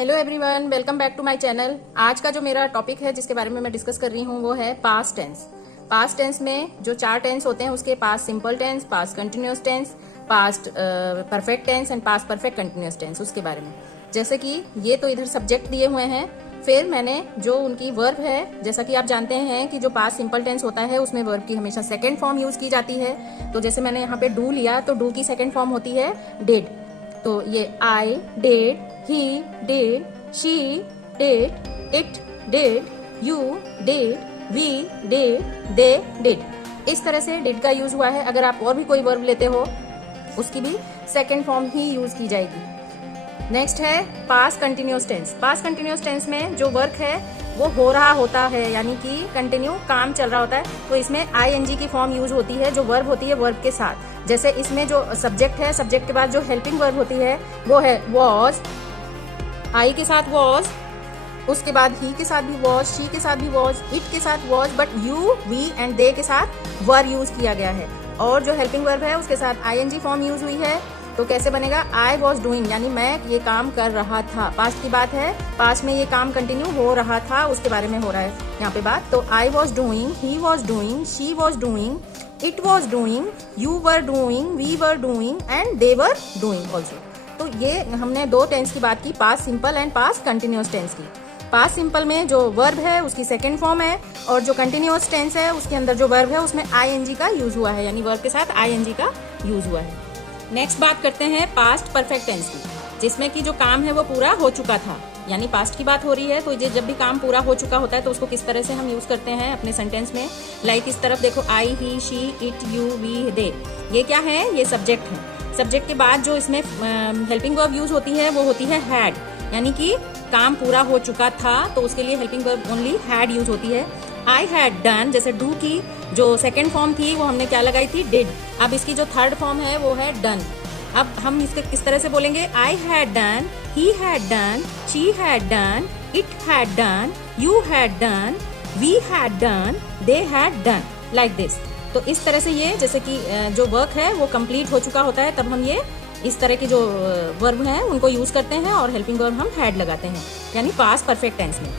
Hello everyone, welcome back to my channel. आज का जो मेरा टॉपिक है जिसके बारे में मैं डिस्कस कर रही हूँ वो है पास्ट टेंस। पास्ट टेंस में जो 4 टेंस होते हैं उसके past simple tense, past continuous tense, past perfect tense and past perfect continuous tense, उसके बारे में। जैसे कि ये तो इधर सब्जेक्ट दिए हुए हैं, फिर मैंने जो उनकी वर्ब है, जैसा कि आप जानते हैं कि जो पास्ट सिंपल टेंस होता है उसमें वर्ब की हमेशा सेकेंड फॉर्म यूज की जाती है। तो जैसे मैंने यहाँ पे डू लिया तो डू की सेकेंड फॉर्म होती है डिड। तो ये I did, he did, she did, it did, you did, we did, they did। इस तरह से did का यूज हुआ है। अगर आप और भी कोई वर्ब लेते हो उसकी भी सेकेंड फॉर्म ही यूज की जाएगी। नेक्स्ट है past continuous tense. Past continuous tense में जो वर्क है वो हो रहा होता है, यानी कि कंटिन्यू काम चल रहा होता है। तो इसमें ing की फॉर्म यूज होती है जो वर्ब होती है वर्ब के साथ। जैसे इसमें जो सब्जेक्ट है, सब्जेक्ट के बाद जो हेल्पिंग वर्ब होती है वो है वॉज, आई के साथ वॉज, उसके बाद ही के साथ भी वॉज, शी के साथ भी वॉज, इट के साथ was, but you, we and they के साथ वर यूज किया गया है। और जो हेल्पिंग वर्ब है उसके साथ ing फॉर्म यूज हुई है। तो कैसे बनेगा? आई वॉज डूइंग, यानी मैं ये काम कर रहा था। पास्ट की बात है, पास्ट में ये काम कंटिन्यू हो रहा था, उसके बारे में हो रहा है यहाँ पे बात। तो I was doing, he was doing, she was doing, it was doing, you were doing, we were doing and they were doing also. तो ये हमने 2 टेंस की बात की, past simple and past continuous tense की। पास्ट सिंपल में जो verb है उसकी सेकेंड फॉर्म है, और जो कंटिन्यूअस टेंस है उसके अंदर जो वर्ब है उसमें ing का यूज हुआ है, यानी वर्ब के साथ ing का यूज हुआ है। नेक्स्ट बात करते हैं पास्ट परफेक्ट टेंस की, जिसमें कि जो काम है वो पूरा हो चुका था, यानी पास्ट की बात हो रही है। तो ये जब भी काम पूरा हो चुका होता है तो उसको किस तरह से हम यूज करते हैं अपने सेंटेंस में। लाइक इस तरफ देखो, आई, ही, शी, इट, यू, वी, दे। ये क्या है? ये सब्जेक्ट है। सब्जेक्ट के बाद जो इसमें हेल्पिंग वर्ब यूज होती है वो होती है हैड, यानी कि काम पूरा हो चुका था तो उसके लिए helping verb only had use होती है। आई हैड डन, जैसे डू की जो सेकेंड फॉर्म थी वो हमने क्या लगाई थी? डिड। अब इसकी जो थर्ड फॉर्म है वो है डन। अब हम इसके किस तरह से बोलेंगे? I had done, he had done, she had done, it had done, you had done, we had done, they had done, like this. तो इस तरह से ये जैसे कि जो वर्क है वो कंप्लीट हो चुका होता है, तब हम ये इस तरह के जो वर्ब हैं उनको यूज करते हैं और हेल्पिंग वर्ब हम हैड लगाते हैं, यानी पास्ट परफेक्ट टेंस में।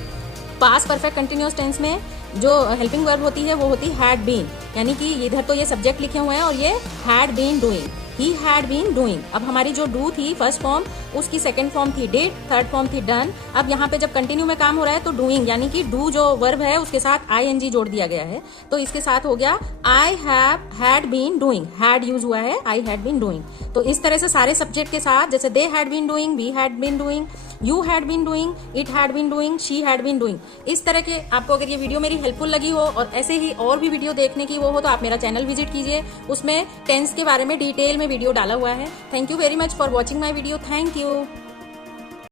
पास्ट परफेक्ट कंटिन्यूअस टेंस में जो हेल्पिंग वर्ब होती है वो होती है हैड बीन, यानी कि इधर तो ये सब्जेक्ट लिखे हुए हैं और ये had been doing, he had been doing. अब हमारी जो डू थी फर्स्ट फॉर्म, उसकी सेकंड फॉर्म थी डिड, थर्ड फॉर्म थी डन। अब यहाँ पे जब कंटिन्यू में काम हो रहा है तो डूइंग, यानी कि डू जो वर्ब है उसके साथ ing जोड़ दिया गया है, तो इसके साथ हो गया I have had been doing, had use हुआ है, आई हैड बीन डूइंग। तो इस तरह से सारे सब्जेक्ट के साथ, जैसे they had been doing, we had been doing, you had been doing, it had been doing, she had been doing. इस तरह के आपको अगर ये वीडियो मेरी हेल्पफुल लगी हो और ऐसे ही और भी वीडियो देखने की वो हो तो आप मेरा चैनल विजिट कीजिए, उसमें टेंस के बारे में डिटेल में वीडियो डाला हुआ है। Thank you very much for watching my video. Thank you.